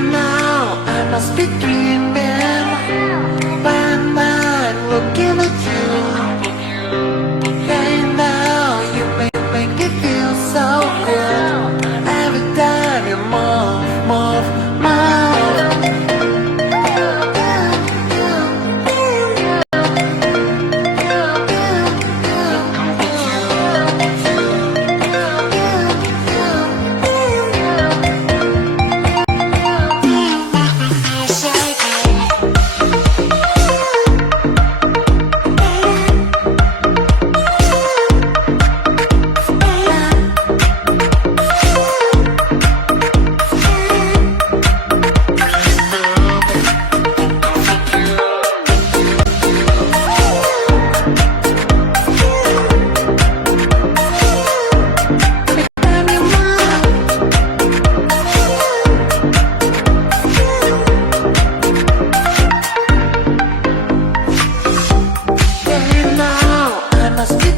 now I must be dreaming. My mind looking at you. Hey now you make me feel so good. Every time you move. Must be